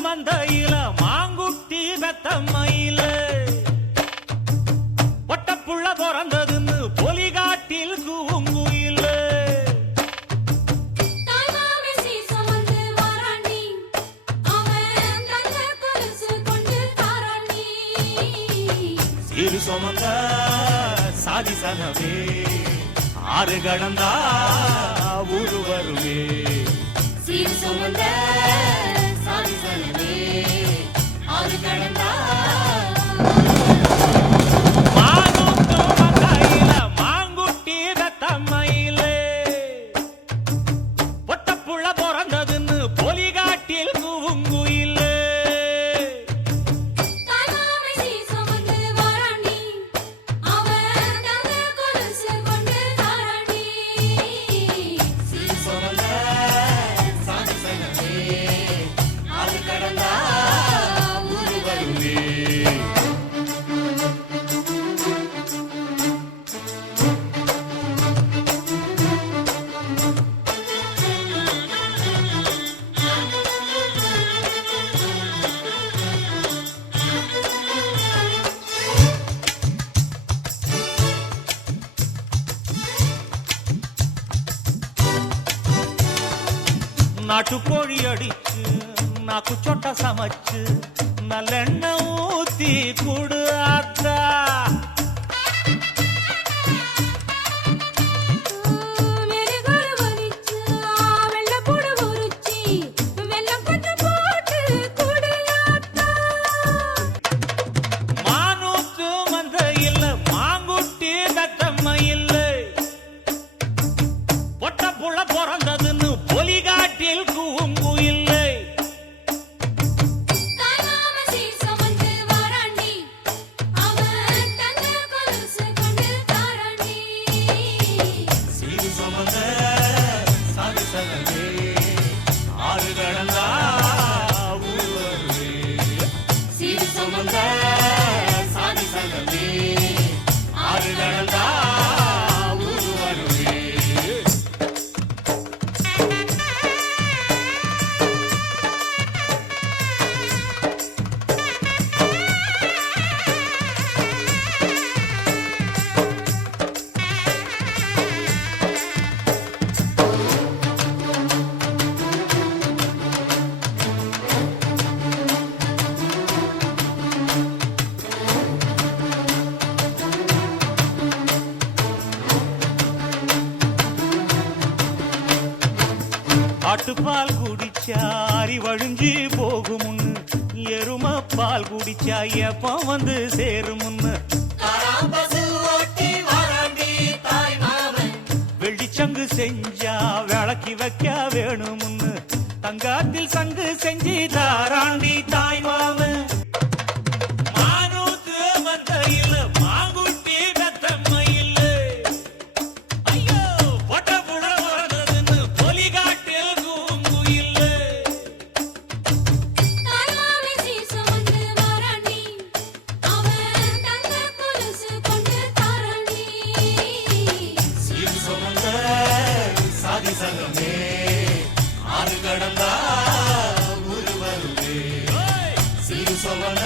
மந்தையில மாங்குட்டி வெத்தம்மையில ஒட்டப்புள்ள பிறந்ததுன்னு பொலிகாட்டில் கூங்குயில சிறு சுமந்த சாதி சனவே ஆறு கடந்தா ஊரு வருவே சிறு சுமந்த மாங்குட்டி வெத்தம்மையில ஒட்டப்புள்ள பிறந்ததுன்னு பொலிகாட்டில் கூங்குயில நாட்டுக்கோழி அடிச்சு நாக்கு சொட்ட சமைச்சு நல்லெண்ணெய் ஊத்தி குடு ஆத்தா மானூத்து மந்தையில் மாங்குட்டி வெத்தம்மையில் ஒட்டப்புள்ள பிறந்ததுன்னு பொலிகாட்டில் கூங்குயில்லை சிறு சுமந்த சாதி சனவே ஆறு கடந்தா ஊரு வருவே சிறு சுமந்த சாதி சனவே ஆறு கடந்தா ஊரு வருவே ஆட்டுப்பால் குடிச்சா அறிவழிஞ்சி போகுமுன்னு எரும பால் குடிச்சா எப்ப வந்து சேருமுன்னு வெள்ளிச்சங்கு செஞ்சா விளக்கி வைக்க வேணுமுன்னு தங்காத்தில் சங்கு செஞ்சு தாராண்டி தாய் மாமன் மானூத்து மந்தையில மாங்குட்டி வெத்தம்மையில் ஐயோ ஒட்டப்புள்ள பிறந்ததுன்னு பொலிகாட்டில் கூங்குயில்ல சிறு சுமந்த சாதி சனமே ஆறு கடந்தா ஊரு வருவே சிறு சுமந்த